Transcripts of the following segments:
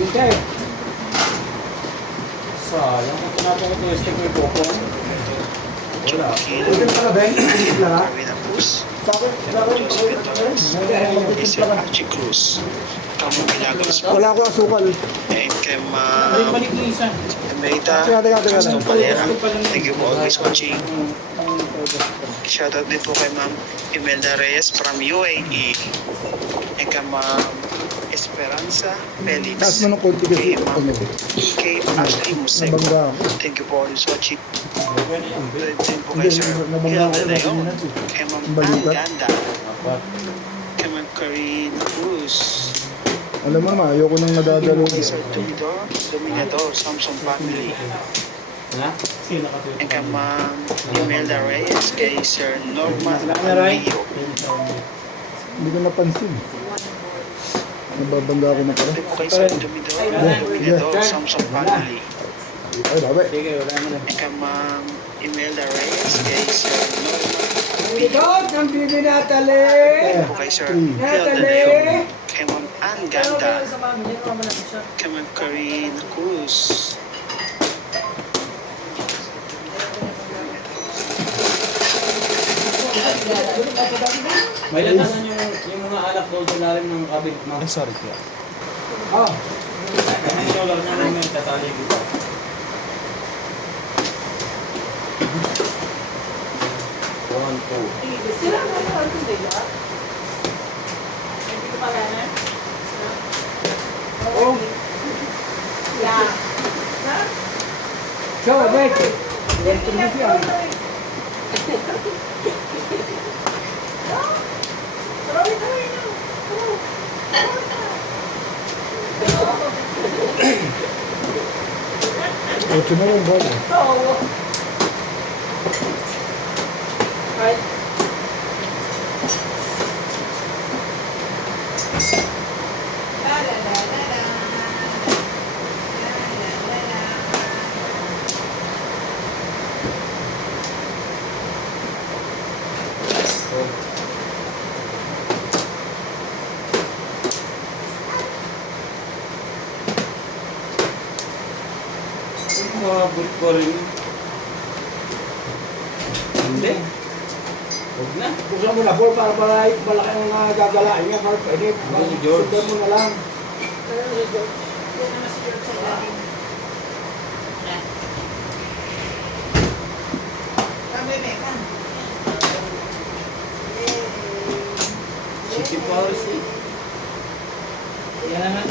Okay. Sayang kung pinapakatesting ko yung Poco. Wala. Ito na pala, Ben? Wala. Wala ko asukal. Thank you for always watching. Shoutout din po kay Ma'am Imelda Reyes from UAE. And kay Ma'am Esperanza Felix. Taas mo ng konti kasi. Kay Ashley Musek. Thank you for always watching. Din po kay Sir Hilda Leon. Kay Ma'am Anganda. Kay Ma'am Karine Cruz. Alam mo naman, ayoko nang nadadalo. Kay Sir Dominador, Samsung Family. And kay Ma'am Imelda Reyes, kay Sir Norman Almio. Hindi ko napansin. Nababangga ako na pala. And kay Sir Dominador, Samsung Family. Ay, dabe. And kay Ma'am Imelda Reyes, kay Sir Norman Ikot ng bibi Natalie! Almio. Kay Sir Hilda Leon, kay Ma'am Ann Ganda, kay Ma'am Karine Cruz. May lanasan yung mga alak daw sa lalim ng kabit mo. Sorry, kuya. Oh, Kaya ikaw lang namin may tatali kita. One, two. Sila mo na ang tuloy ba? Hindi ko pala na? oh. Yeah. Ha? So, wait. Wait to meet you. Tuloy na. Ocho na yung ball. Oo. Right. La la la la la. La la la la. Umabot ko rin. Hindi. Huwag na. Buksan mo na, Paul, para malaki ang gagalain niya. Para pwede. Hindi, George. Sundan mo na lang. Pero ito. Yan naman si George sa ilalim. Kami, Mekan. City Powers eh. Yan naman.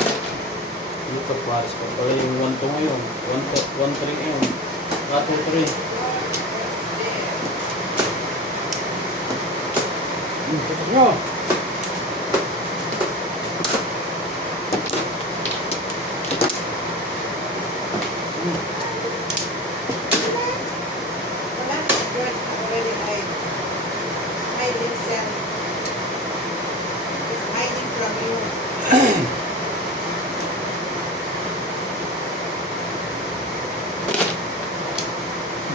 Luka Powers ko. Pala yung 1-2 ngayon. 1-3 ngayon. 2-3. Tutok nyo. Wala na si George. Already hiding cell. He's hiding from you.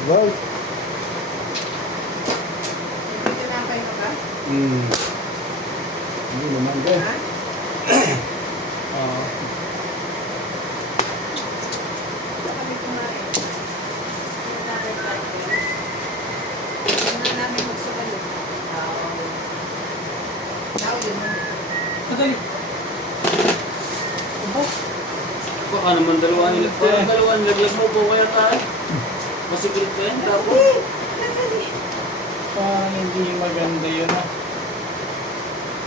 Right. Hindi tinapay mo ba? Hindi naman, Ben. Ha? Wala kami kumain. Hindi namin kain. Hindi namin magsugalo. Now you know. Madali. Baka naman dalawa nilagyan. Dalawa nilagyan mo po kaya tayo. Masigil ka yan. Tapos. Parang hindi maganda yun, ha?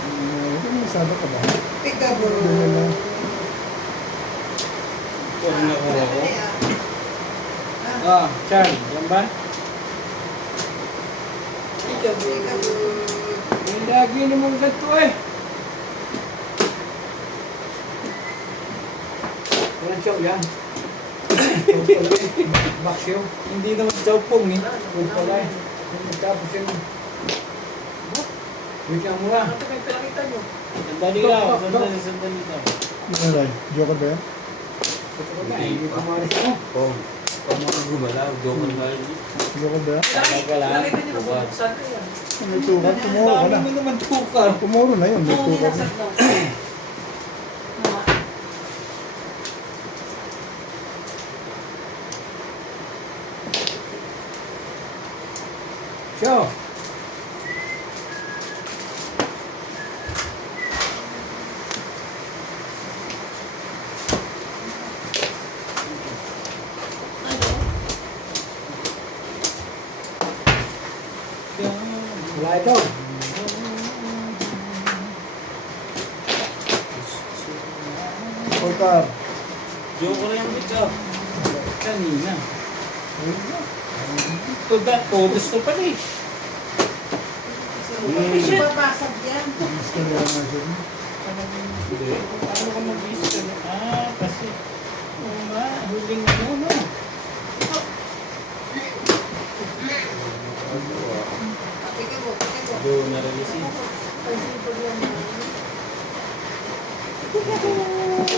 Hindi mo masada ka ba? Peekaboo. Ganyan na. Parang nakuha ko. Ah, Char, yan ba? Peekaboo. May lagi namang ganito eh. Walang chow yan. Baksyo. Hindi naman chow pong eh. Kung pala eh. Kung magtapos yun. Wait lang muna. Ano may pinakita nyo? Sandali lang. Sandali lang. Ano rin? Joker ba yan? Ito ko na eh. Hindi kumaris mo. Oo. Pag mga gumalaw, joker na rin. Joker ba yan? Nakita nyo na kung saan ka yan. May tukar. Tumuro ka na. Dami mo naman tukar. Tumuro na yun. May Oo, tukar na. nilasak daw. car. Joker yung bitsa. Kanina. Todos to pala eh. Hindi siya babasag yan. Gusto nila na siya. Hindi. Paano ka mag-isip ka na? Kasi, oo nga, huling ano, no? Pika mo, pika mo. Doon na-release eh.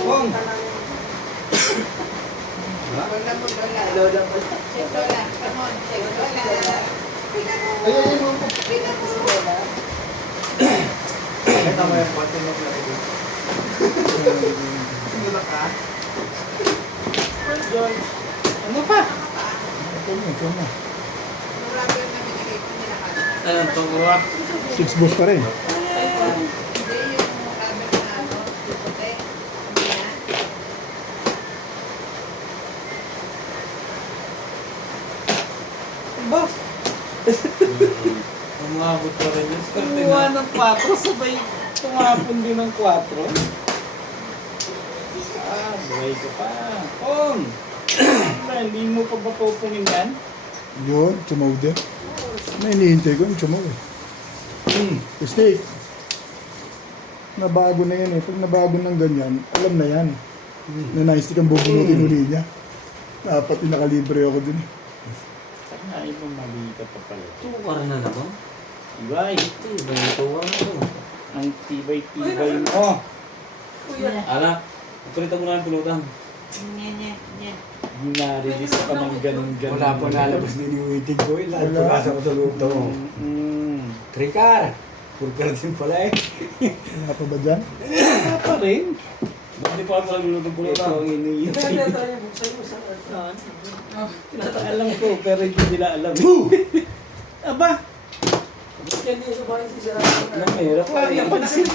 Kung, Lola mo, Lola. Check Lola. Come on, check Lola. Pika mo. Pika mo. Ito mo yung patunog na ito. Sinula ka? George, ano pa? Ito mo. Rubber na binigay ko nila ka. Anong tuwa? 6 balls pa rin. Hindi yung rubber na ano, puti. Hindi na. Ba? Umabot pa rin yung skirt Kumuha na. ng 4, sabay tumapon din ng 4. Buhay ka pa. Kung, hindi mo pa ba pupungin yan? Yun, tumaw din. May hinihintay ko yung tumaw eh. Steak. Nabago na yan eh. Pag nabago ng ganyan, alam na yan. Na nice stick ang bubunutin uli niya. Dapat nakalibre ako dun eh. Ay, mali ka pa pala. Tukar na naman. Ibay, Ito, iba yung tuwa na to. ang tibay-tibay mo. Ala, ipalitan mo na yung pinutan. Nye. Ginarelease ka ng ganun-ganun. Wala pa nalabas din yung waiting ko. Lahat pagkasa ko sa loob to. Trikar. Purkar din pala eh. Wala pa ba dyan? Wala pa rin. Hindi pa pala pinutang Ito pinutan. ang iniintay. Alam ko, pero hindi nila alam. Aba! Namera pa. Napansin.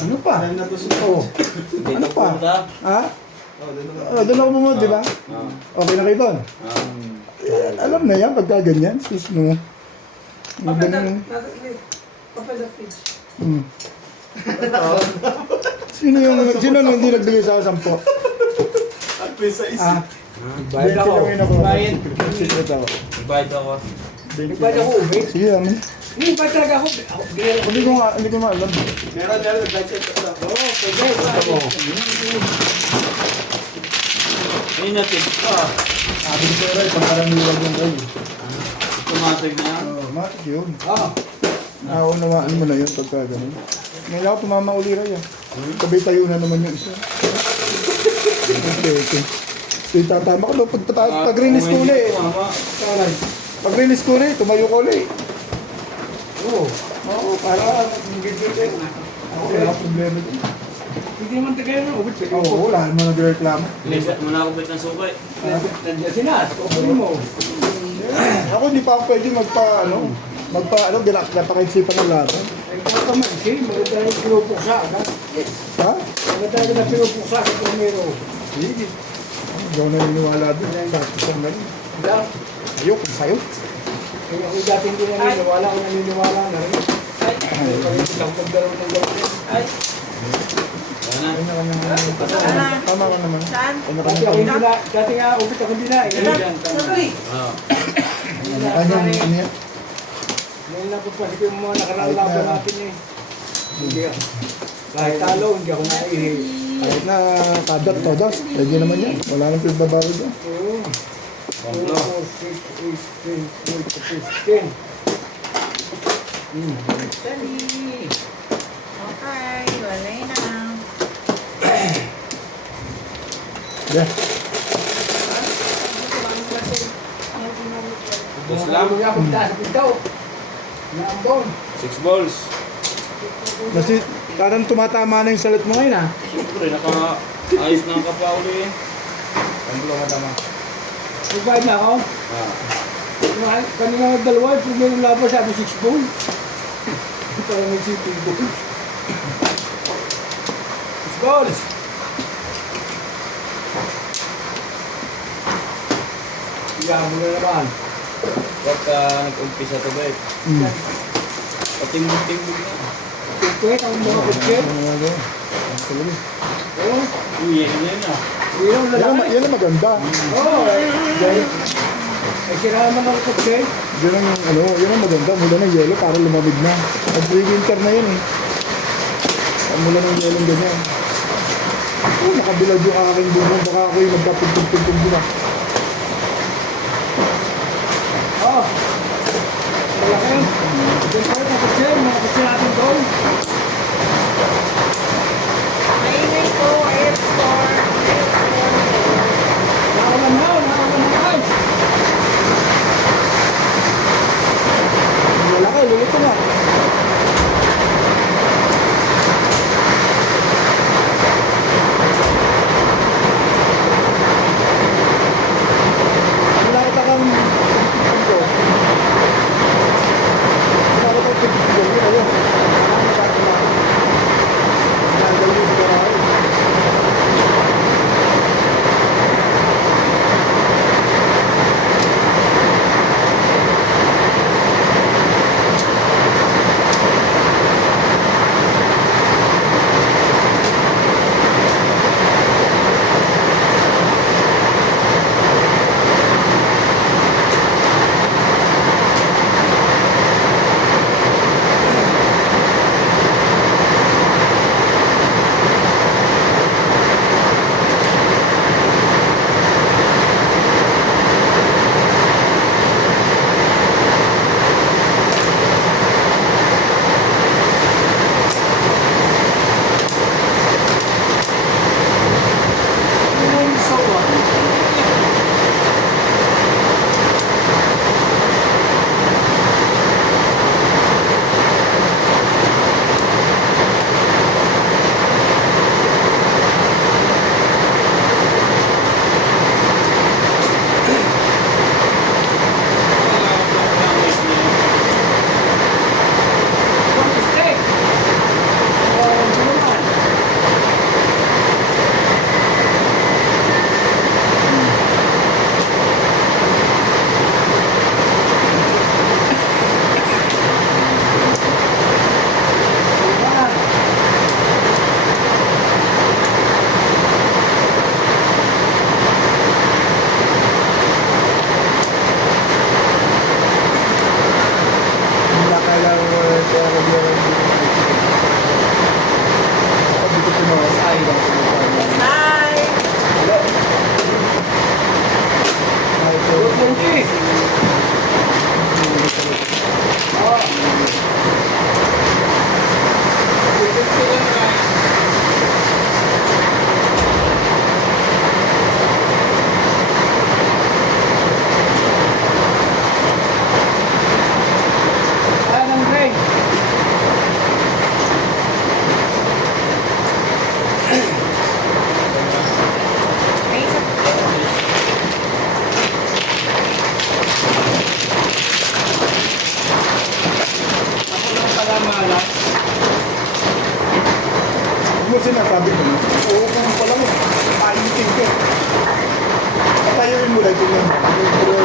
Ano pa? Ano pa? Oo. Ano pa? Ha? Doon ako bumod, di ba? Okay na kayo doon? Alam na yan, pagka ganyan. Sus mo. Ganun. Hmm. Sino nung hindi nagbigay sa 10? Ah, Bayad ako. Bayad. Secret ako. Ibayad ako. Nagbayad ako uwi. Sige, amin. Hindi, bayad talaga ako. Ginero ko. Hindi ko nga alam. Meron, nagbayad siya. Oo, pwede. Ayun natin. Sabi ko rin, pangkaraniwag yung kayo. Tumatag na yan. Matik yun. Ah, Naunawaan mo na yun pagka ganun. Ngayon ako tumama uli rin yan. Sabay tayo na naman yung isa. Okay. So, tatama ko doon. Pag-release ko uli. Pag-release ko uli, tumayo ko uli. oo. Oo, para mag-gigil kayo. Ako, wala problema dun. Hindi naman tagay na uwi. Oo, wala naman nagreklamo. Muna ako bit ng subay. Nandiyan sila. Kukunin mo. Ako hindi pa ako pwede napakaisipan ng lahat. Nagkakamansin. Maganda yung pinupuksa. Ha? Maganda yung pinupuksa sa primero. Sige. Hindi ako naniniwala doon. Tapos ang ganun. Ayoko, sa'yo. Kaya ako dati hindi naniniwala. Ako naniniwala na rin. Pag lang pagdaro ng gawin. Wala na. Tama ka naman. Saan? Dati ako hindi na. Dati nga upit ako hindi na. Kanyang yan. Ngayon na po pa yung mga nakaraang laban natin eh. Hindi ako. Kahit talo, hindi ako naihi. Kahit na kadat, todas, pwede naman yan. Wala nang pinagbabago dyan. Oo. Pablo. 4, 6, 8, 10. Okay, wala na. Yeah. Dos lang. Hindi ako taas sa pintaw. Naambon. 6 balls. Kasi parang tumatama na yung salat mo ngayon ha. Siyempre, naka-ayos na ang kapauli eh. Pamblo ka tama. Nagbayad na ako. Kanina dalawa, yung primero laban sabi 6 ball. Parang nag-sitting ball. 6 balls. Iyamo na naman. Pagka nag-umpisa to ba eh. Patimbog-timbog na. Kukwet ang mga kukwet. Ano nga gawin? Ang talaga. Oo. Yung yelo na yun ah. Hindi lang lalaki. Yan ang maganda. Oo. Dahil, ay sinama ng kutse. Yan ang, yan ang maganda. Mula ng yelo para lumamig na. Pag winter na yun eh. Mula ng yelo ganyan. Nakabilad yung aking bubong. Baka ako yung magkapugtog-tugtog na. Oo. Malaki. Doon tayo sa kutse. Mga kutse natin doon. Maingay po, air store. Nakaulan na. Nakaulan na guys. Malaki, lulito na. Nakita kang ito. Nakita kang ito. Ayun. Nandang yung garahe. mo sinasabi ko, oo kung pala mo, ayutin ko. Patayuin mo lang ito lang. Pero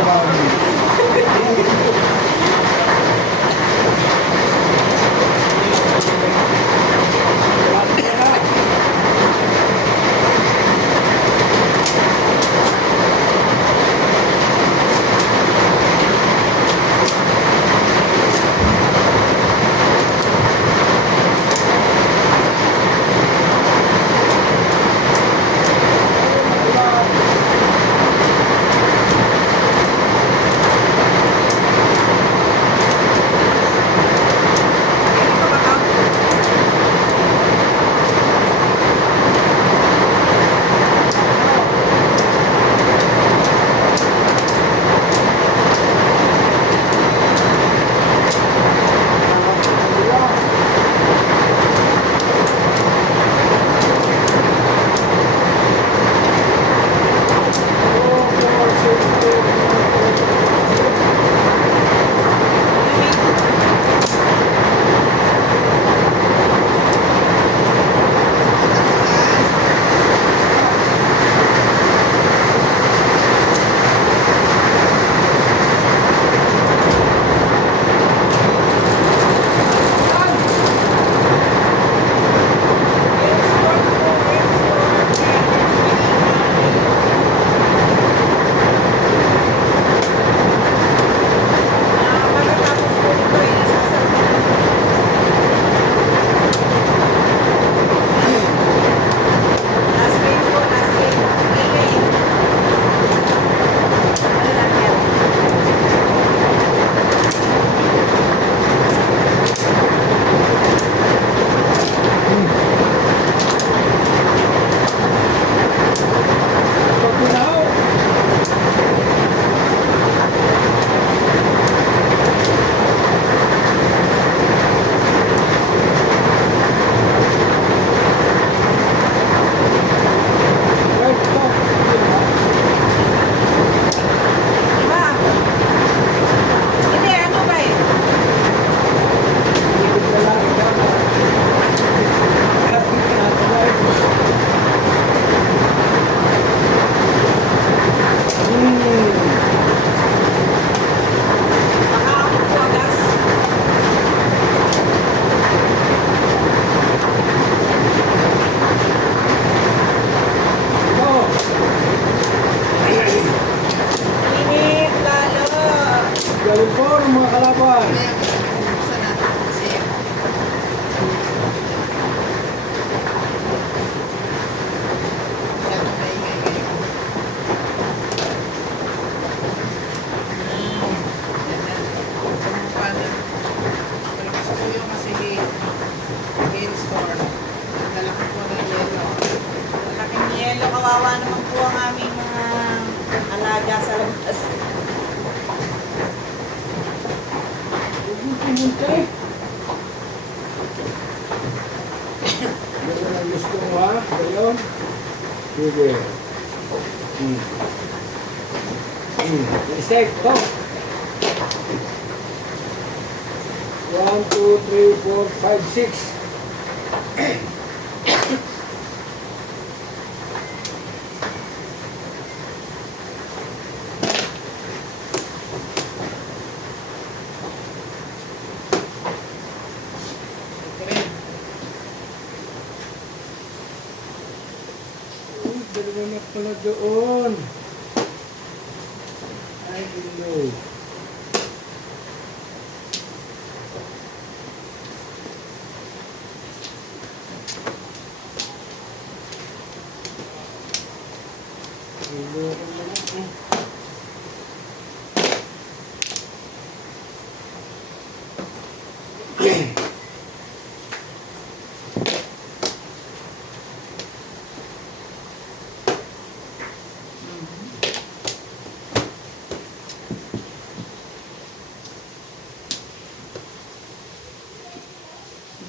store. Nadala ko po ng yelo. Malaking yelo, kawawa naman po ang aming mga alaga sa labas. Huwag mo pumunta eh. Ano ang gusto mo ha? Gayon? Sige. Insekto. 1, 2, 3, 4, 5, 6. Dalawa na pala doon. Ay, hello. Hello, hello.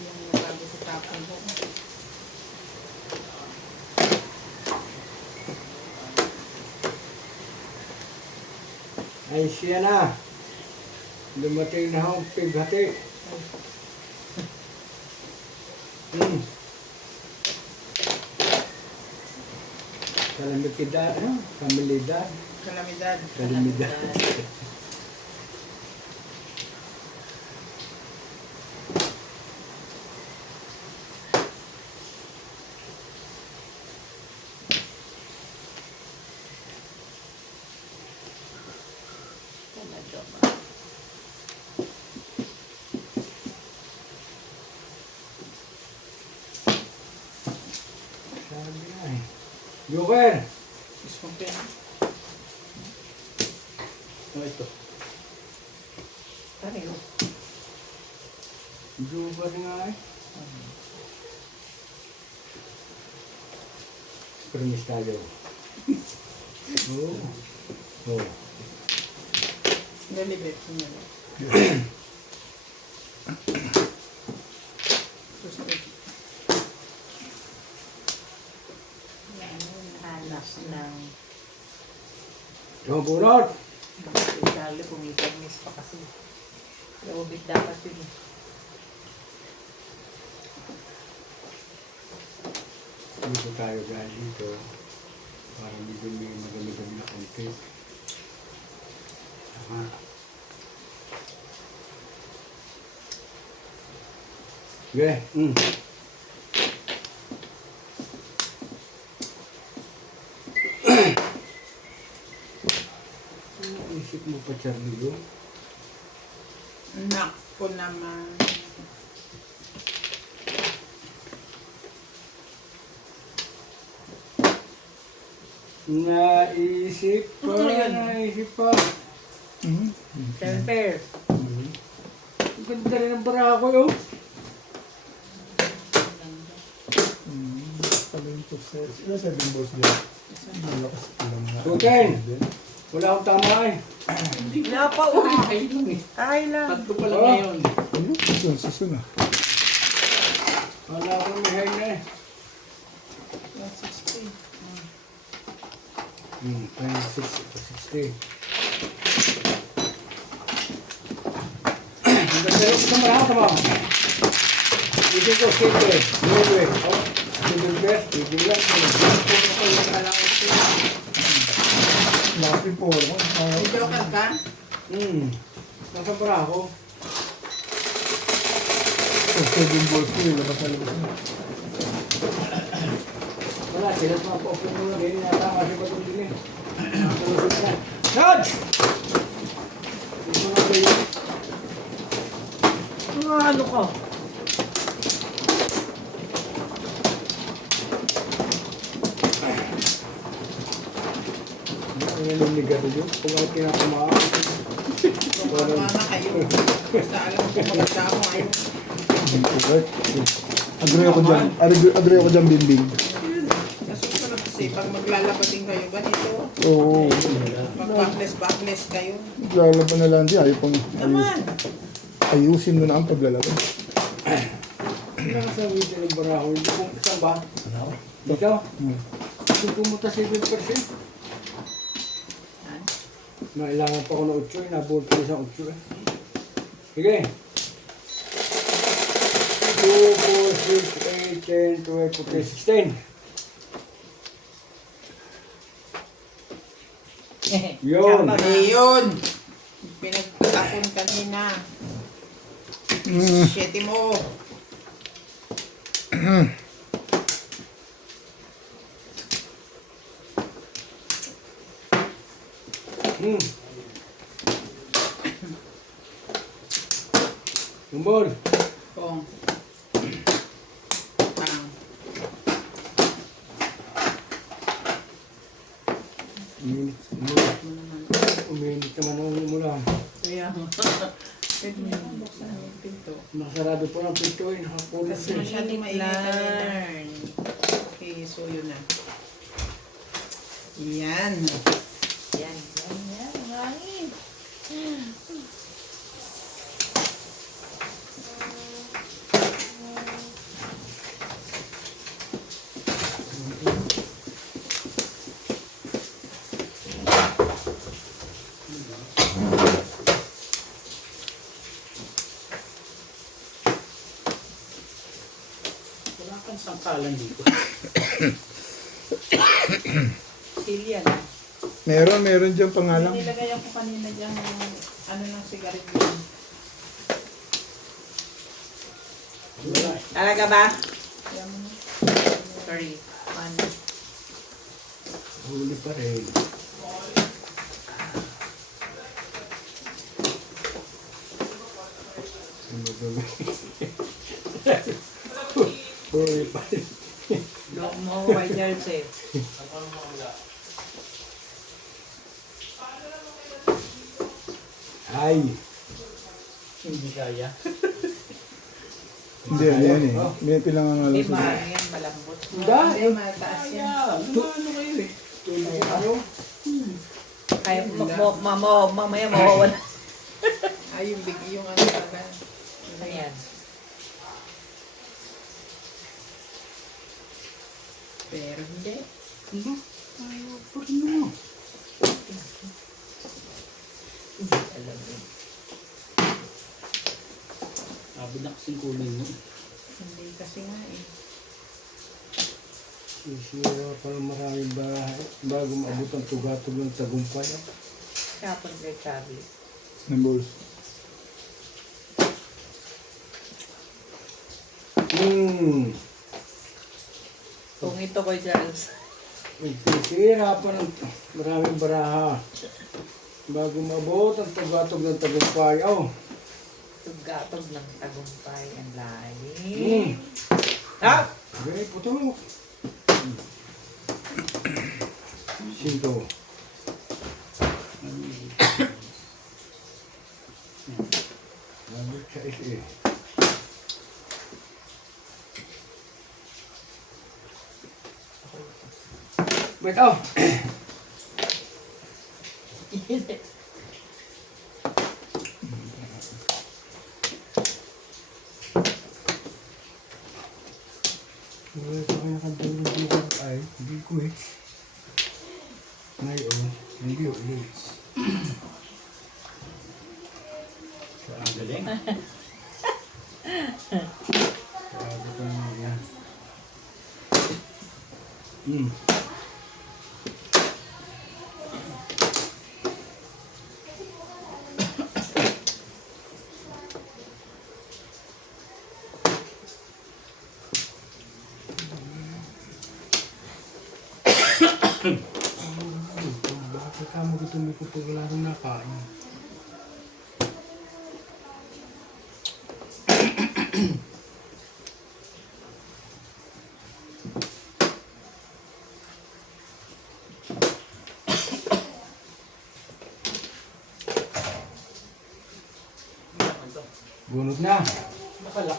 Yung bago sa tapon ko. Ay, siya na. Dumating na akong pighati. Kalamidad, ano? Kalamidad. Kalamidad. Kalamidad. Sabi na eh. Joker! Gusto ko yan. Ano ito? Pareho. Joker nga eh. Permis tayo. Oo. Oo. Galibet. Susunod. Yan, hanap ng Yung bunot! si Charlie, pumipermis pa kasi. Lobit dapat yun eh. Dito tayo dahil dito. Para medyo may magamit-gamit na konti. Tama. Sige. Ano isip mo pa, Charlie, yun? Nakpo naman. Naisip pa, Ano yun? naisip pa. 7 pairs. Ang ganda rin ang bara ko yun. Pala yung success. Ilan 7 balls dyan? Malakas pa lang na. Tutin! Wala akong tama eh. Wala pa uwi. Ay lang eh. Ay lang. Tatlo pa lang Oh. ngayon. Ano? Susun na. Wala akong mihay na eh. 160. 60. Ang ganda rin sa marami tama. Dito ko, 7. 9. Oh, 7 best. Dito lang. Laki po. Joker ka? Nasa bara ko. 7 balls ko yung labas na labas na. Wala, sila sa mga pa-open mo lang. Ganyan yata kasi pa itong dili. Nakalusot na. Nudge! Ito nga ba yun? Ano ka? Ang yung ligato yun. Kung ano pinatamaan. Mama na kayo. Basta alam ko maganda ako ngayon. Hindi ko kahit. Agree ako dyan. Agree ako dyan, Bimbing. Nasusunod kasi pag maglalabating kayo, ganito. Oo. Pag backless kayo. Lalaban na lang di. Ayaw pang Naman! ayusin mo na ang paglalaban. Sino ka sa video ng baraho? Hindi kung saan ba? Dito? Kung pumunta 7%. Mailangan pa ako ng 8 eh. Nabuhat ko isang 8 eh. Sige. 2, 4, 6, 8, 10, 12, 14, 16. Yun. Ayun! Pinagtapon kanina. 7 mo. Tumbol. Kung. Parang. Uminit naman ang mula. Kaya. Pwede mo naman buksan ang pinto. Nakasarado po ng pinto eh. Nakapulit Kasi eh. masyadong mainit kanina. Okay, so yun na. Yan. Yan. Hangin. Wala kang sangkalan dito. Silya. Meron dyan pangalan. Nilagay ako kanina dyan yung ano ng sigarilyo. Talaga ba? Sorry. Ano? Huli pa rin. Huli pa rin. Look mo ako kay Charles eh. Ay. Hindi kaya. Hindi, ano yan eh. May pilang ang Hindi, alas. mahal yan, malambot. Hindi. Hindi, mataas yan. Ano kayo eh? Ano? Kaya mamaya mawawala. Ay, yung ano talaga. Ano yan? Pero hindi. Alam mo. Sabi na kasing kulay mo. Hindi kasi nga eh. Sisira pa ng maraming bahay bago maabot ang tugatog ng tagumpay. Kapag kay Charlie. Numbers. Kung ito kay Charles. Sisira pa ng maraming baraha bago maabot ang tugatog ng tagumpay. Oh. Tugatog ng tagumpay. Ang lalim. Ha? Okay, puto mo. Sinto. Nandun sa isa. Wait, oh. Wala pa kaya kanta ng buwan ay hindi ko eh. Ngayon, hindi ulit. Ang galing. Sabi ko na yan. Bakit ka mo gusto mo kung pag wala nang nakain? Bunot na. Nakala.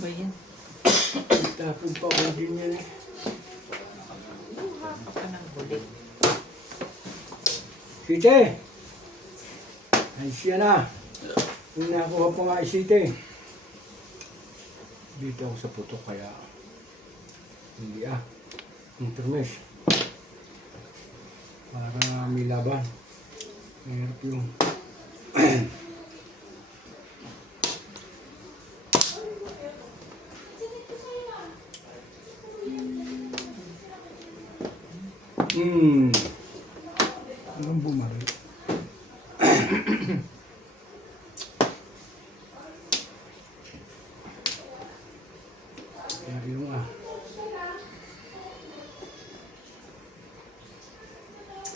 ba yan? Tapos pa ako din yan eh. Luha ka pa ng huli. Site! Ay siya na. Yung nakuha pa nga isite. Dito ako sa putok kaya hindi ang permis. Para may laban. Mahirap yung Anong bumaril? Kaya yung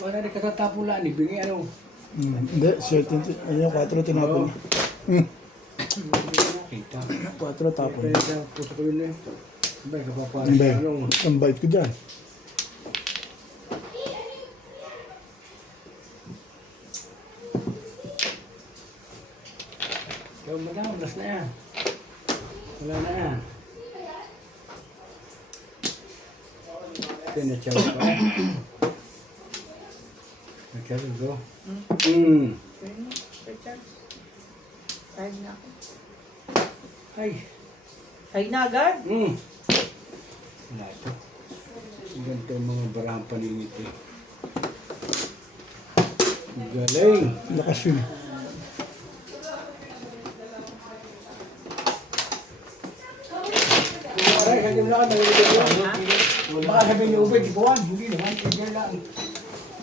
wala rin katatapulan ni Bingi ano. Hindi, 7. Ayun yung 4 tinapon. Kita. 4 tapon. Kaya sa puso ko yun eh. Sabay kapapala Hindi, sa ano. ang bait ko dyan. Yung madam, last na yan. Wala na yan. Pinatsaw pa eh. Natsaw ko. Ay na ako. Ay. Ay na agad? Wala ito. Ganito ang mga barang paningiti. Galing. Lakas yun. Aray, kanya mo lang nalilito ko. Baka sabihin niyo ubay, ibuwan. Hindi naman, kanya lang.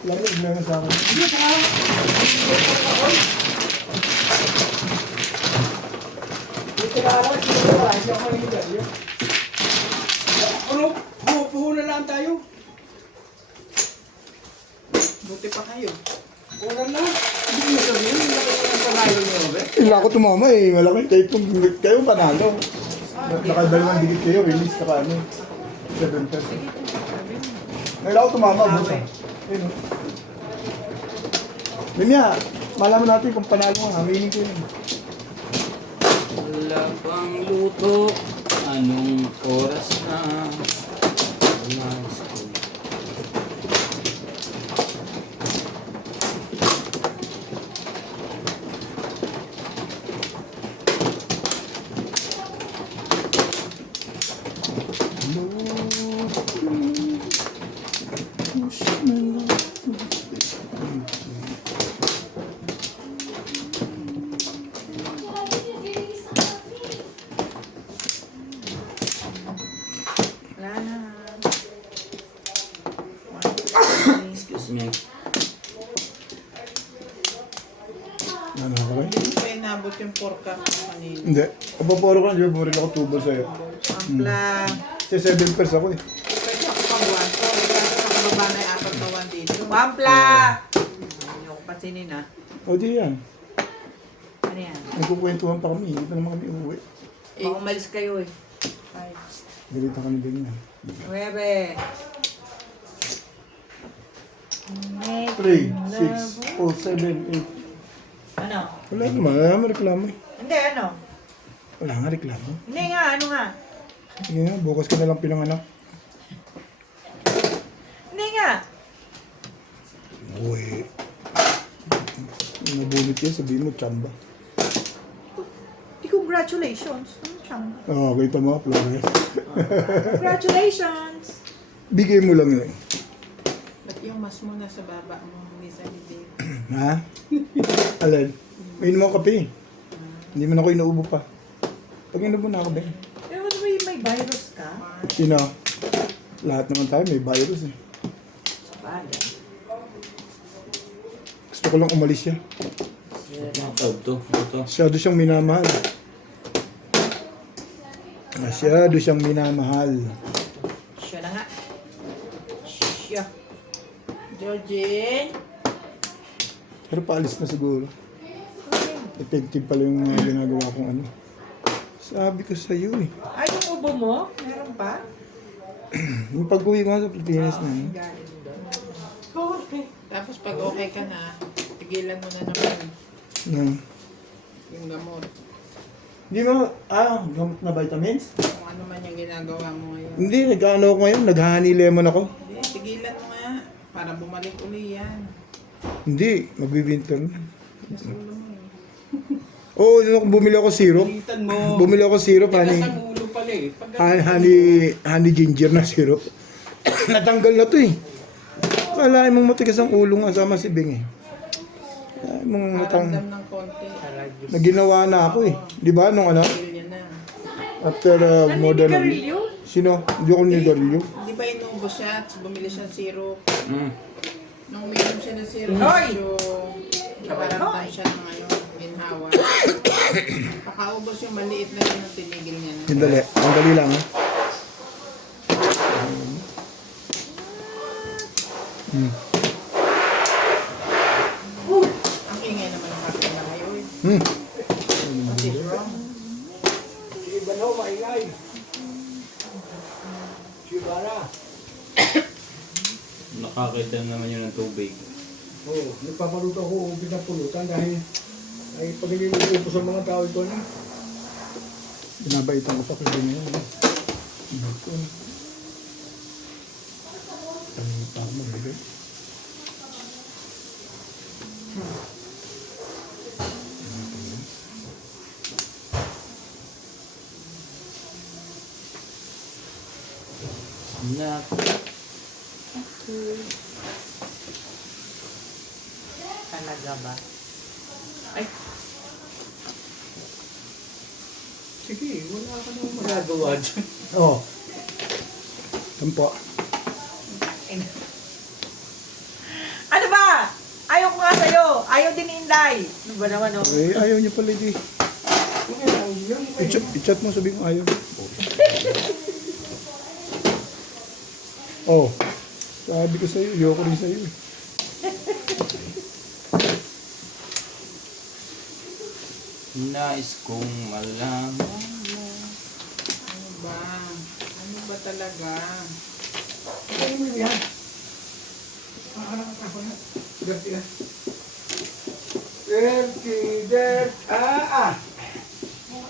Laro, problema sa akin. Dito na araw, sino ba? Hindi ako maninigarilyo. Ano? Puho na lang tayo. Buti pa kayo. Puho na lang. Hindi mo sabihin, hindi ako ng panalo niyo, ubay. Wala ko tumama eh. Malaki. Kahit kung dikit kayo, panalo. Nakadalawang dikit kayo, release na ano. 7 pesos. Ngayon ako tumama, busa. Ayun. Linya, malaman natin kung panalo nga. Aminin ko yun. Wala pang luto. Anong oras na? Nice. Wala na. Excuse me. Ano ako rin? Hindi mo pa inabot yung 4 cup mo kanina. Hindi. Kapaparo ka na, di ba? Bumalik ako tubo sa'yo. Ampla. Kasi 7 pesos ako eh. Pwede ako pang 1. So, nakababa na yung 4 na 1 dito. Ampla! Hindi ako pansinin ah. O di yan. Ano yan? Nagkukwentuhan pa kami. Hindi pa naman kami uuwi. Baka umalis kayo eh. 5. Galita kami din yan. 9. 3, 6, 4, 7, 8. Ano? Wala naman. Wala naman reklamo eh. Hindi, ano? Wala nga reklamo. Hindi nga, ano nga? Sige nga, bukas ka na lang pinanganak. Hindi nga. Uy. Nabunot yan, sabihin mo, tsamba. Congratulations. Ano siyang? Oo, kita mo, Flores. Congratulations! Bigay mo lang yun. Ba't yung mas mo nasa baba mo, hindi sa bibig? Ha? Alin? May inom ako kape. Hindi man ako inuubo pa. Pag inubo na ako, Ben. Eh, what ba yung may virus ka? Sino? Lahat naman tayo may virus eh. Sa bagay. Gusto ko lang umalis siya. Ito. Masyado siyang minamahal. Masyado siyang minamahal. Siya na nga. Siya. Georgie? Pero paalis na siguro. Effective pala yung mga ginagawa kong ano. Sabi ko sa'yo eh. Ay, yung ubo mo? Meron pa? Yung pag-uwi ko nga sa Pilipinas na yun. Galing doon. Okay. Tapos pag okay ka na, tigilan mo na naman Yung yung gamot. Hindi mo, gamot na vitamins? Kung ano man yung ginagawa mo ngayon. Hindi, nag-ano ako ngayon, nag-honey lemon ako. Hindi, tigilan mo nga. Para bumalik uli yan. Hindi, magwi-winter na. Mas ulo mo eh. Oo, bumili ako syrup. Pilitan mo. Bumili ako syrup, Tigas honey. ang ulo pala eh. Pag Honey ginger na syrup. Natanggal na to eh. Kalahin mong matigas ang ulo nga sama si Bing eh. Kalahin mong Paramdam ng konti. Naginawa na ako eh. Di ba nung ano? Pilya na. After more than a week. Sino? Hindi ako nigarilyo. Di ba inubos siya at bumili siya ng syrup? Mm. Nung uminom siya ng syrup, medyo nakaramdam siya ng ginhawa. Pakaubos yung maliit na yun ang tinigil niya na. Sandali. Ang dali lang. Ang ingay naman ng kapit na ngayon. What is wrong? Si Ibanaw, maingay. Si Ibana. Nakakita naman yun ng tubig. Oo, nagpapaluto ako pinapulutan dahil ay pag niluluto sa mga tao ito na. Binabaitan ko pa kasi ngayon. Na, Talaga ba? Sige, wala ka nang magagawa dyan. Oo. Tampo. Ano ba? Ayaw ko nga sa'yo. Ayaw din ni Inday. Ano ba naman oh? Eh, ayaw niya pala di. I-chat mo, sabihin mo ayaw. Oh. Sabi ko sa'yo, ayoko rin sa'yo eh. nais kong malaman. Ano ba? Ano ba talaga? Ano mo yan? Ano ka pa na? Dirty na. Dirty, dirty.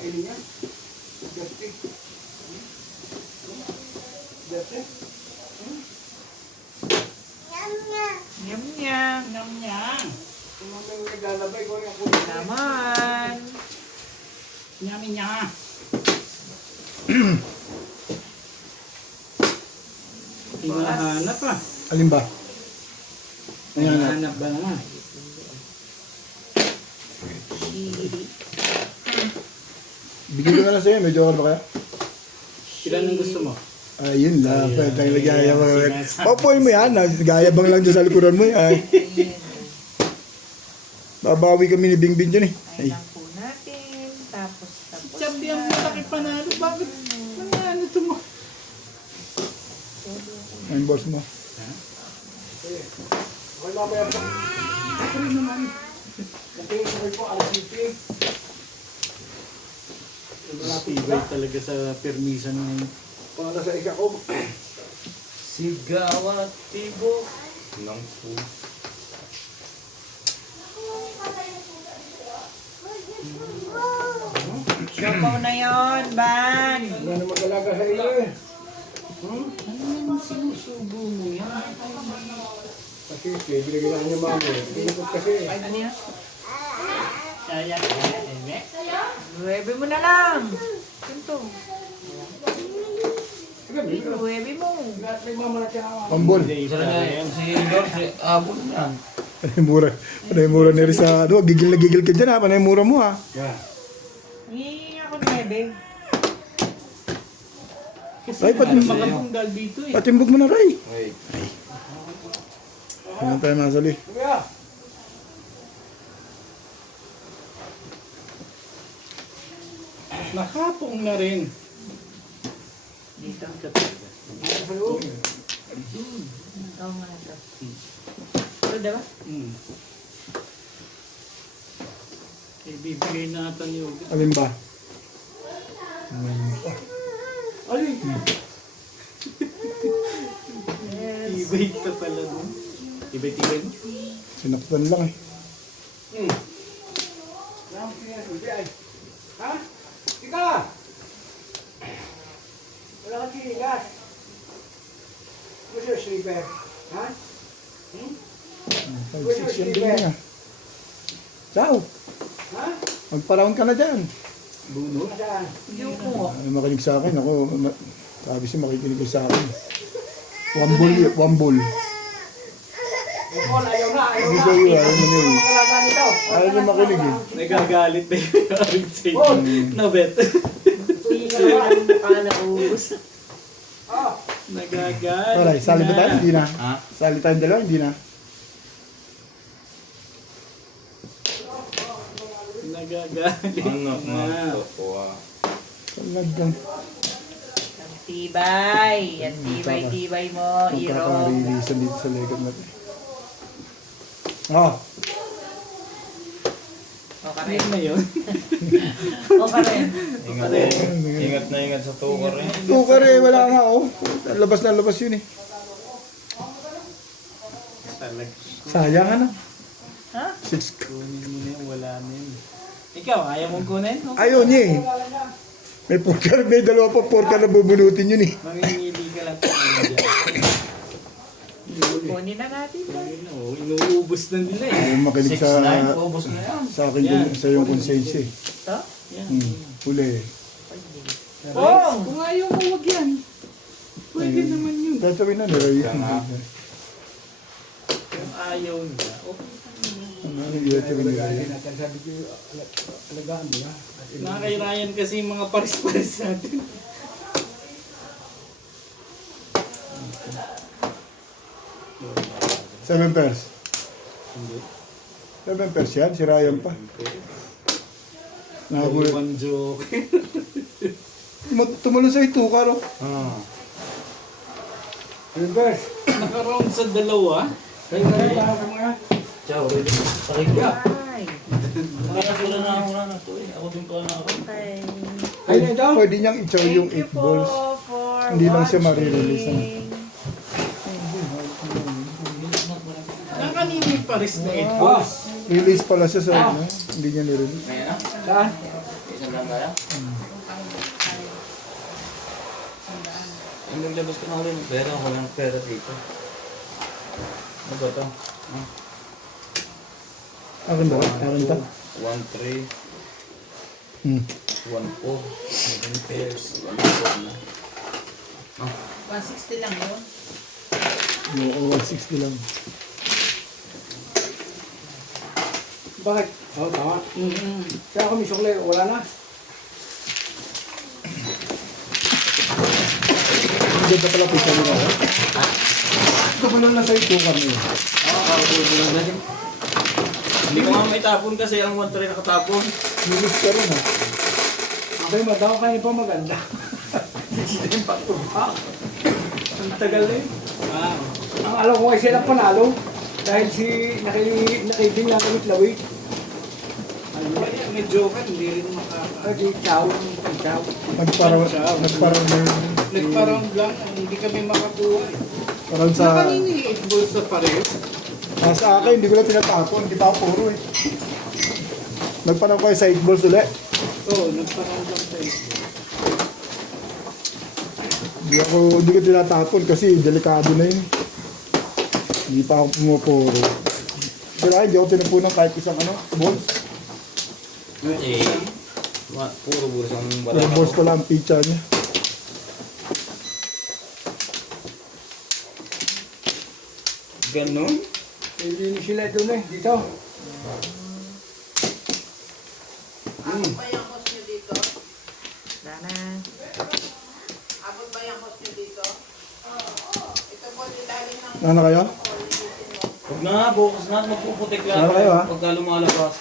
Ini yan. Dirty. Dirty. Nyam nyam. Nyam nyam. Kung mga naglalabay ko yung Naman. Nyami nya. Hinahanap ah. Alin ba? Ayan na. Hinahanap ba naman? Bigyan ko na lang sa'yo, may joker ba kaya? Ilan ang gusto mo? Ayun lang, pwede tayo nagyayabang. Papuin mo yan, gayabang lang dyan sa likuran mo yan. Babawi kami ni Bingbing dyan eh. Ay, Kailang po natin. Tapos. Champion mo laki panalo. Bakit? Ano ito mo? ang boss mo. okay mamaya po. Ako rin naman. Natingin ko kayo po, RCP. Tibay talaga sa permisan ng Para sa isa ko. Sigaw at tibok ng puso. Siopaw na yon, Ban. Wala na mag-alaga sa iyo eh. sinusubo mo yan. Kasi binigyan lang niya mami. Binigyan kasi. Ano yan? Kaya, eme. Nuebe mo na lang. Ito. Sige, binigyan. Nuebe mo. Nagmamalat siya ako. Pambol. Talaga yung si Lord, si Abon yan. Panay mura ni Risa. Gigil na gigil ka dyan ha. Panay mura mo ha. Yeah. Hihingi ako nuebe. Kasi Ay, pati- makatunggal dito eh. Patimbog mo na, Ray. Wait. Ano tayo masali? Kuya. Nakapong na rin. Dito. Sa loob. Ito nga ito. Ito, diba? Eh, bibigay natin yung... Alin ba? Alin? Tibay ka pala dun. Tibay-tibay mo. Sinaktan lang eh. Ha? skipper? Ha? 5-6 yan din niya. Ciao. Ha? Magparaon ka na dyan. Saan? Ano makinig sa akin? Ako, sabi siya makikinig ka sa akin. Wambol. Paul, ayaw na. Hindi sa'yo, ayaw mo na yun. Makalaga nito. Ayaw na makinig eh. Nagagalit na yung Paul! Nabet. Ah! Nagagalit. Alright, sali ba tayo? Hindi na. Ha? Sali tayong dalawa? Hindi na. Nagagalit. Ano? na. Talagang Ang tibay. Ang tibay-tibay mo, Iro. magkakarilisan dito sa legat natin. Ah, O ka Ano rin. na yun? O ka rin. Ingat na ingat sa tukar eh. tukar eh, wala nga oh. Labas na labas yun eh. Talaga. Sayang ano. Ha? 6. Kunin mo na yun, wala na yun. Ikaw, ayaw mong kunin? Ayaw niya eh. May dalawa pa porka na bubunutin yun eh. Mamimili ka lang. Kunin na natin. Oo, inuubos na nila eh. Ayaw makinig sa 6-9, ubos na yan. sa akin din, sa iyong konsensya eh. Ito? Yan. Huli. Pong! Kung ayaw mo, wag yan. Pwede naman yun. Tatawin na nila yun. Kung ayaw nila, okay. Ano yung tatawin nila yun. Sabi ko, alagaan mo na. Nakakairayan kasi yung mga paris-paris natin. Seven pairs. Hindi. 7 pairs yan, si Ryan pa. Nakagulit. One joke. Tumalon sa ito, Karo. Ah. Reverse. Naka-round sa dalawa. Kayo na rin para sa mga. Ciao, ready. Pakigya. Ay. Nakakasura na ako na to eh. Ako din pa na ako. Okay. Kayo na ito. Pwede niyang i-chow yung Thank you 8 po balls. for Hindi lang siya watching. marirelease, ano? Kanino yung paris na 8 Ah! balls? Release pala siya sa ano. Hindi niya nirelease. Ngayon na? Saan? Isang lang kaya? Ay, maglabas ka na ulit ng pera. Walang pera dito. Ano ba ito? Ah. Akin ba? Akin ta? 1-3, Hmm. 1-4, 7 pairs, 1-4 na. 160 lang yun. Oo, 160 lang. Bakit? Oo, tama. Kaya ako may sukle, wala na. Hindi ba pala pita nila? Tumalon na sa ito kami. Kakakulong na rin. Hindi ko nga may tapon kasi ang 1-3 nakatapon. Release ka rin ha. Abay, madaw kayo pa maganda. Hindi pa tumak. Ang tagal eh. Wow. Ang alam ko ay sila panalo. Dahil si nakibing lang kami lawit. Ay, may joke, hindi rin makaka... Ay, di chow. Chow. Nagparang na yun. Nagpa-round lang, hindi kami makakuha eh. Parang Sa sa... kanina yung 8 balls sa pareho. Sa akin, hindi ko na tinatapon. Hindi pa ako puro eh. Nagpanang ko yung side balls ulit. Oo, nagpa-round lang sa 8 balls. Hindi ko tinatapon kasi delikado na yun. Hindi pa ako pumupuro. Pero ay, hindi ako tinapunan kahit isang balls. Eh, puro buros ang Pero bata balls ko. pala ang pitcha niya. Ganon? Hindi sila doon eh. Dito. Abot ba yung host nyo dito? Dana. Abot ba yung host nyo dito? Ito po, nilagay ng Ano kayo? Huwag na, bukas na. Magpuputik lang. Ano kayo, ha? Pagka lumalabas.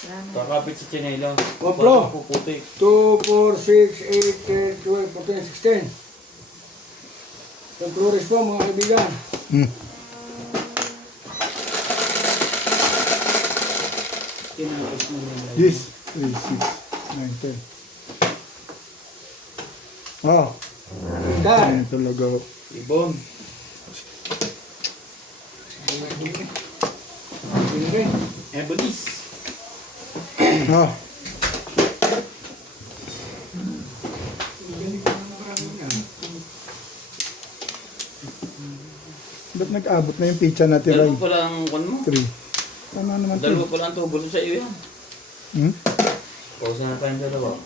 Dana. Kakapit sa chinelas. Waplo. Puputik. 2, 4, 6, 8, 10, 12, 14, 16. Controllers po mga kaibigan. Tinapos mo nila. Yes. 3, 6, 9, 10. Oh, Ganda. ayun talaga. Ibon. Okay. Ebonies. Ah, Ba't nag-abot na yung pizza natin, Ray? Dalawa pala ang kwan mo. 3. Tama naman Dalawa 3. pala ang tubo sa iyo yan. Hmm? Pausa na tayong dalawa.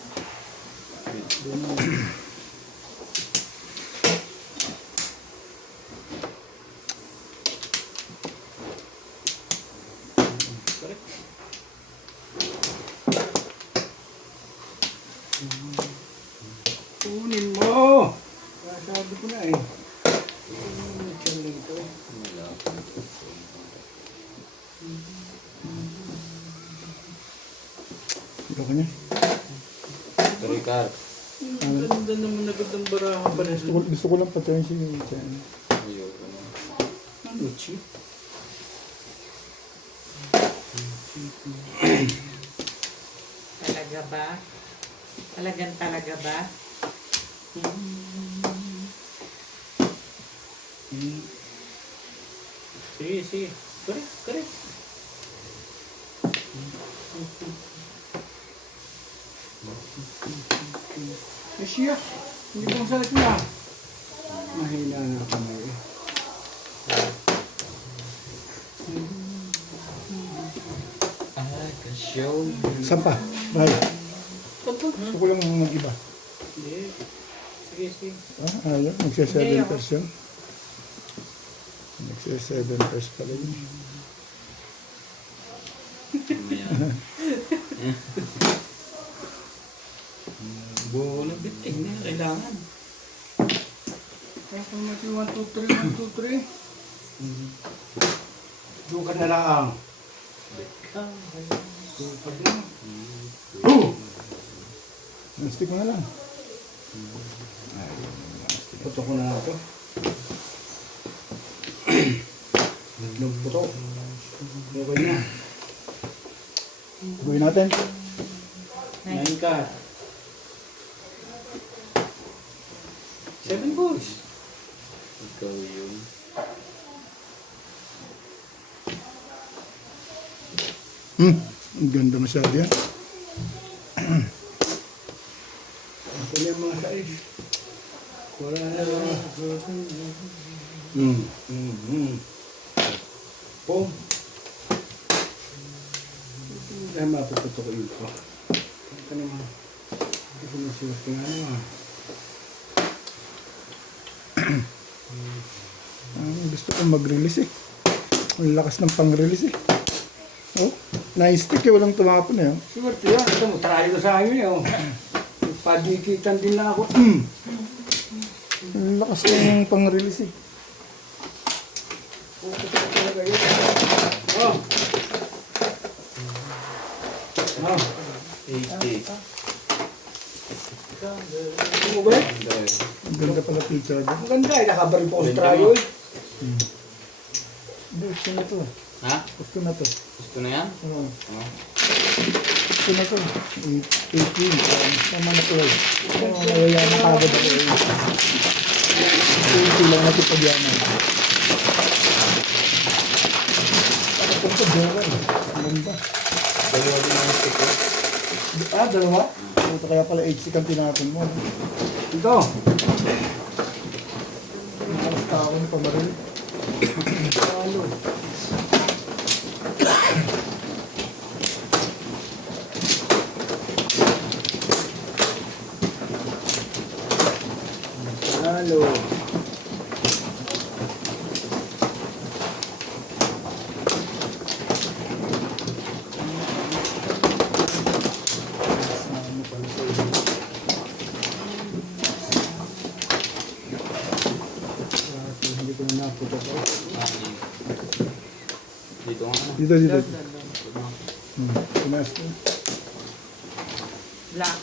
Kunin mo! Sabi ko na eh. Ikaw kanya. Sorry, Car. Ang ganda naman agad ng barahan pa rin. Gusto ko lang patayin si Chan. Ayoko na. Ano, Chi? Talaga ba? Talagang talaga ba? Sige, sige. Correct, correct. Eh siya, hindi ko masakit na. Mahina na kamay eh. I can show you. Saan pa? Ray. Gusto ko lang mag-iba. Hindi. Sige, sige. Ayaw. Magsa-7 person. Magsa-7 person pala yun. Buo ng biting na kailangan. Kaya kung mati 1, 2, 3, 1, 2, 3. Dukan na lang. Dukan na. Stick mo na lang. Puto ko na ito. Nagputo. Okay na. Gawin natin. 9 ka. 7 balls. Ikaw yun. Ang ganda masyado yan. Ako na yung mga sais. Wala na lang. Pom. Dahil mapuputo ko yun pa. Ito naman. Ito ko nasiwasti nga naman. Gusto ko mag-release eh. Ang lakas ng pang-release eh. Oh, na-stick eh. Walang tumapon eh. Oh. Siguro ito yan. Ito mo, try ko sa amin eh. Padikitan din na ako. Ang lakas ng pang-release eh. Puputo ko talaga yun. Oh. Oh. 80. Ano ba? Ang ganda pala picture doon. Ang ganda eh. Nakabaril po sa trayo eh. Hindi, gusto na to. Ha? Gusto na to. Gusto na yan? Oo. Oh. Gusto na to. 18. Tama na to eh. Oo, mayayaman ka agad ako eh. 20 lang natin pagyaman. Ito ito, dalawa eh. Ang ganda. Dalawa din ang stick ko. Dalawa? Ito kaya pala 8 ang tinapon mo. Ito. Ang tao ng pamaril. Ano? Halo. Ano pala sa iyo? Hindi ko na naputo ko. Dito nga na. Dito, dito. Pinas ko. Black.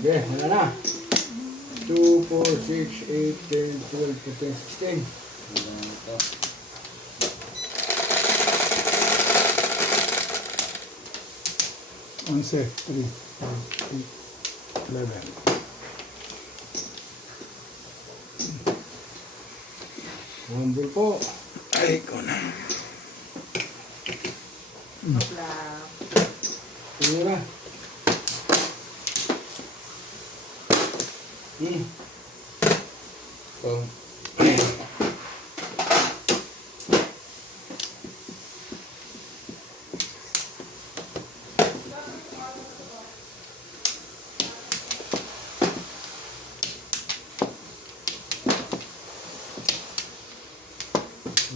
Okay, wala na. 2, 4, 6, 8, 10, 12, 14, 16. Wala na ito. Onse, 3, 11. Humble po. Ay, ko na. Black. Tingnan na. Oh.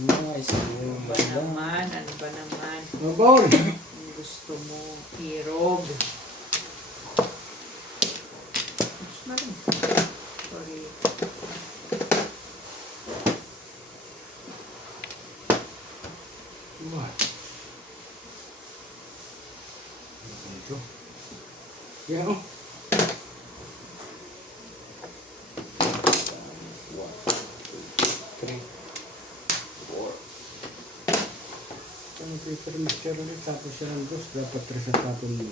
Nice. Ano ba naman? Ano ba naman? Mabon! Kung gusto mo, irog. Gusto na rin. Sorry. What? Ito. Yeah, oh. Three. Four. Ang paper mixture ulit, tapos siya ng dos, dapat tres at tapon mo.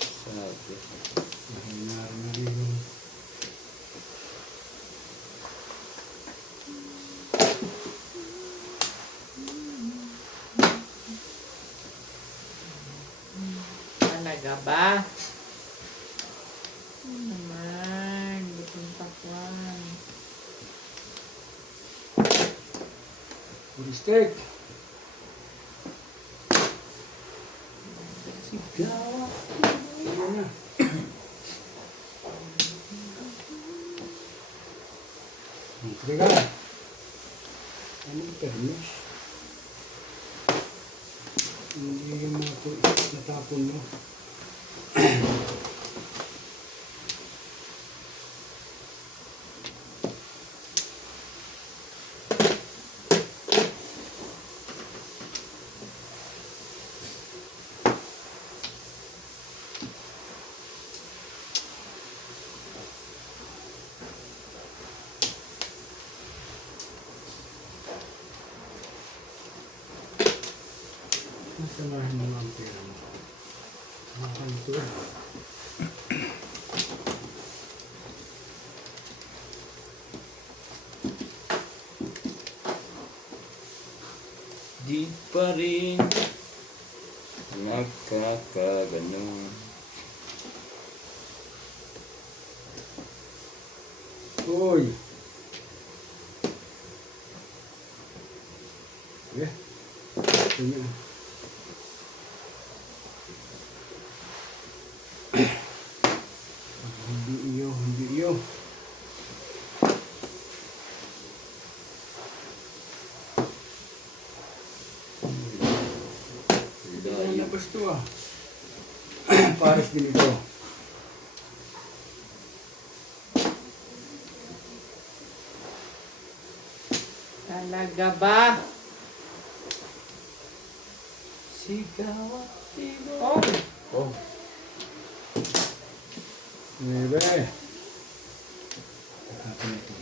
Sabi. Mahina rin yung Talaga ba? Ano naman? Lutong takwan. puri steak. Sigaw. Ayan na. Teka. Anong permis? Hindi yung natapon mo. Nasamahan mo ang pera mo. Makan ito. Di pa rin nakakaganon. Uy! Eh? Ito niya. Hindi iyo, hindi iyo. Ito ang labas to ah. Pares din ito. Talaga ba? Sigaw. Oh! Oh. Bebe. Apa itu?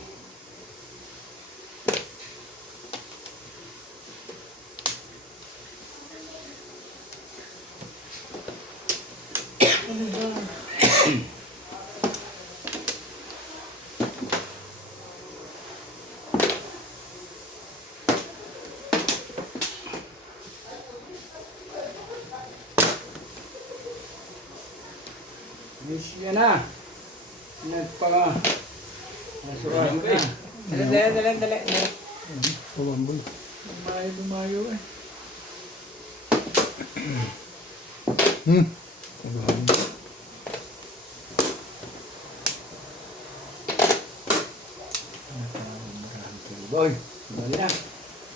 Yan na. Nagpaka. Nasuras na. Dali. Pawambol. Lumayo eh. Boy, dali na.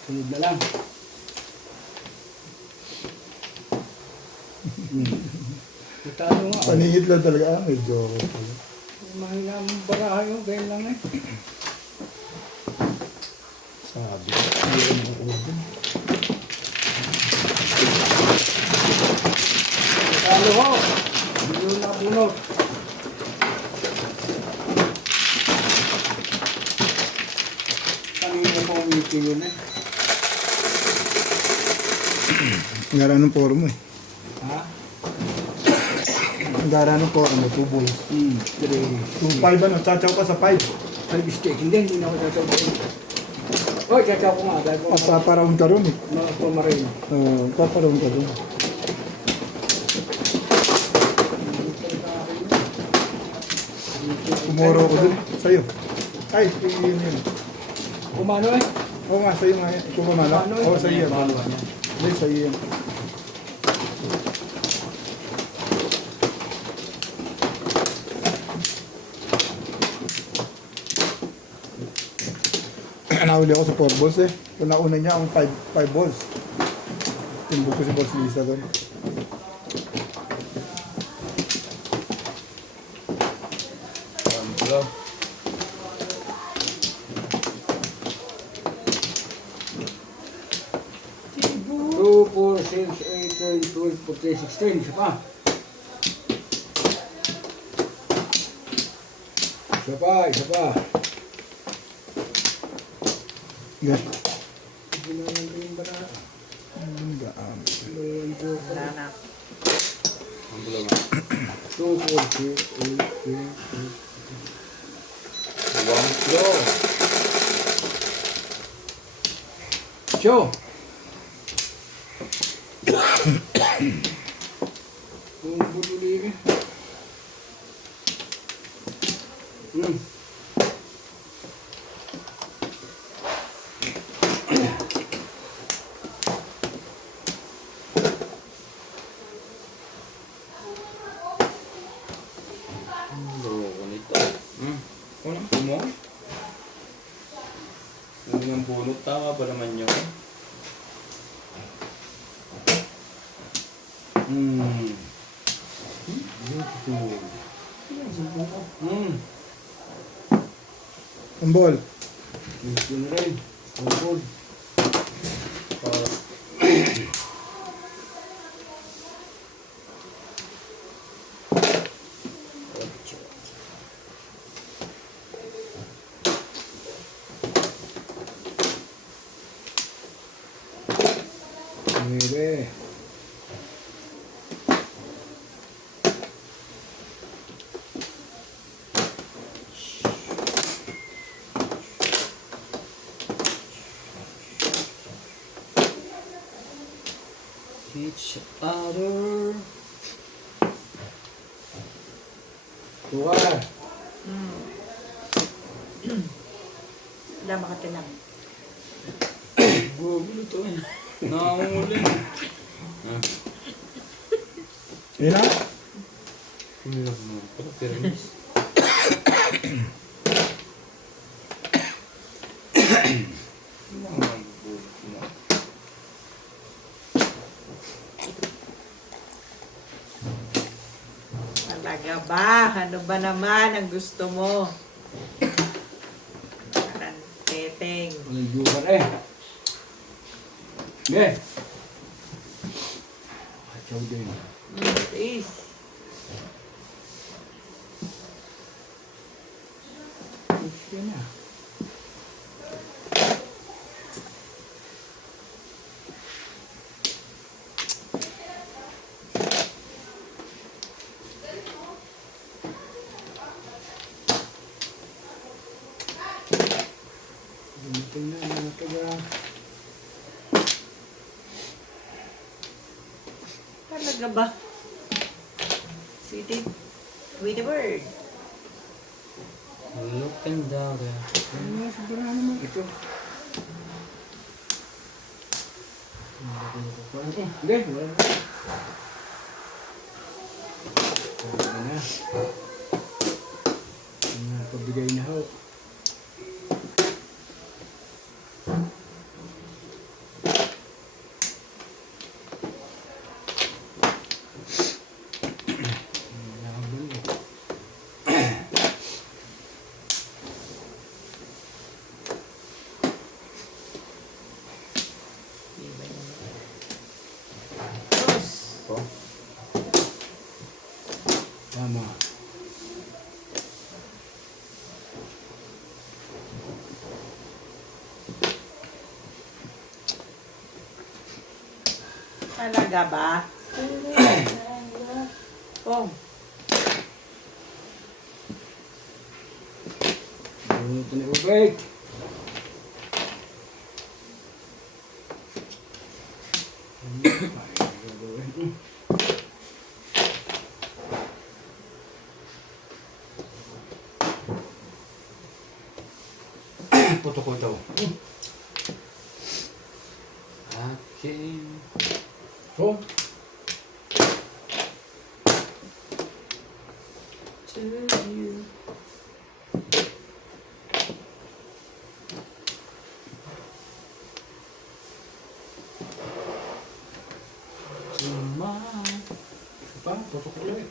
Sunod na lang. Talo nga. Paningit lang talaga. Medyo okay pala. Mahina ang baraha yun. Ganyan lang eh. Sabi. Hindi ko nakukuha dun. Talo ho. Hindi yun nabunot. Kanina po meeting yun eh. Gara ng poro mo eh. Ha? Gara ng poro mo. 2 balls. 3. 2-5 ano? Chachaw ka sa 5. Ay, mistake. Hindi na ako sasabihin. Hoy, kakaw ko nga. Dahil ko Paparound ka ron eh. pumarin. Paparound ka ron. Moro ko dun. Sa'yo. Ay, yun. Kumano eh? Oo nga, sa'yo nga yan. Ikaw kumano? Oo, sa'yo yan. Baluan niya. Hindi, sa'yo yan. Nahuli ako sa 4 balls eh. Kung nauna niya ang 5 balls. Timbog ko si Boss Lisa doon. Hello. 2, 4, 6, 8, 10, 12, 14, 16. Isa pa. Isa pa, isa pa. Yan. Ginawan ko yung bara. Wala na. Ang bulo nga. 2, 4, 6, 8, 10, 12. One floor. Show! Kung butuli ka. Loko nito. Unang pumo. Unang bunot. Tama ba naman yun? Beautiful. Ang ball. Gusto na rin. Tungkol. Nueve. Each other. Tuwa. Wala makatilang. Gugulo to eh. Nakanguli. Yan na. Kumilang mo. Pero permis. Talaga ba? Ano ba naman ang gusto mo? Parang teteng. Ligo ka na eh. Sige. Kachaw din. Please. Sige na. Dumating na mga taga. Talaga ba? Sweetie. Sweetie bird. Look and down. Ano siguro naman ito? Hindi, wala na. Wala na. Pabigay na ho. Sus. Tama. Talaga ba? Oh. Ito na ubay. po ito. Aking Oh, to you. Tonight. pa, tutok ulit.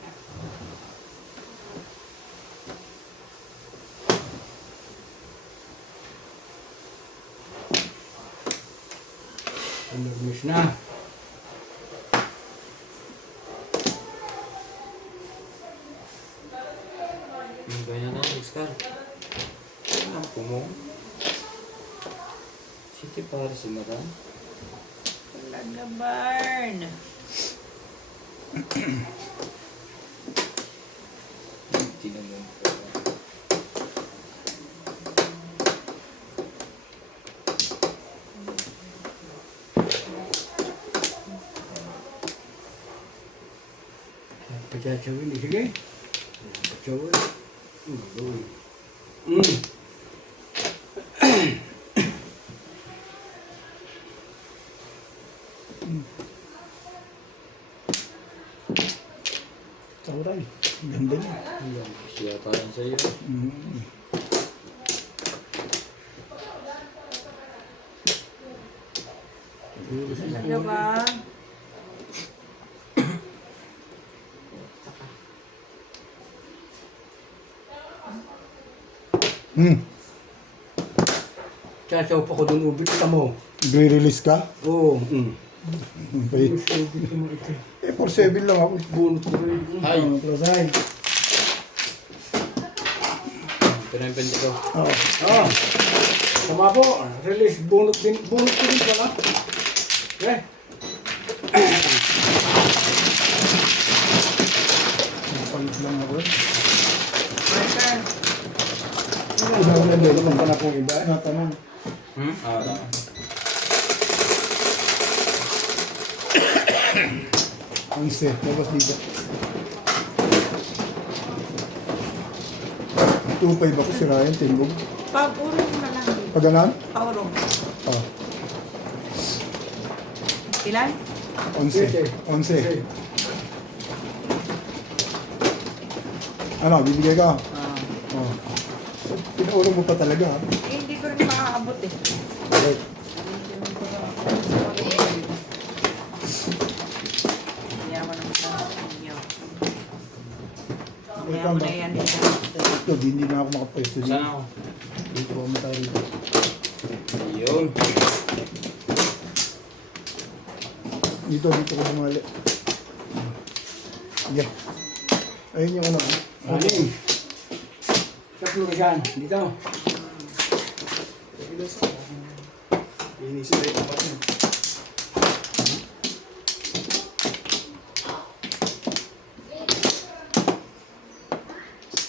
Nervous na. Yung ganyan na, Oscar. Ang pumong. City para si Madam. Talaga, Barn. Tinanong ko. Pagkakawin, sige. Pagkakawin. Gawin. Tauray. Ganda niya. Siya parang sa'yo. Mm. Talaga ba? Chachaw pa ko doon ubit ka mo. Re-release ka? Oo. Okay. Eh, 4-7 lang ako. Bunot ko rin. Ay! Plus ay. Pinapindi ko. Oo. Ah. Tama po. Release. Bunot din. Bunot ko din pala. Okay. Palit lang ako. Marker. Ilang lang din. Ilang pa na pong iba. Natanong. Ah, tama. Ang set. Labas dito. 2-5 ako si Ryan. Timbog. Pag-urong na lang. Pag ganon? Paurong. Oh. Ilan? 11. 11. Ano, bibigay ka? Oh. Pinaulong mo pa talaga, ha? Eh, hindi ko rin makakaabot eh. Okay. Hindi ako naman sa inyo. Ikaw Kaya mo ba? na yan dito. Ito, hindi na ako makapwesto dito. Saan ako? Dito ako matay rito. Ayun. Dito ko bumali. Yeah. Ayun yung ano. Aling. Sa Florisan. Dito.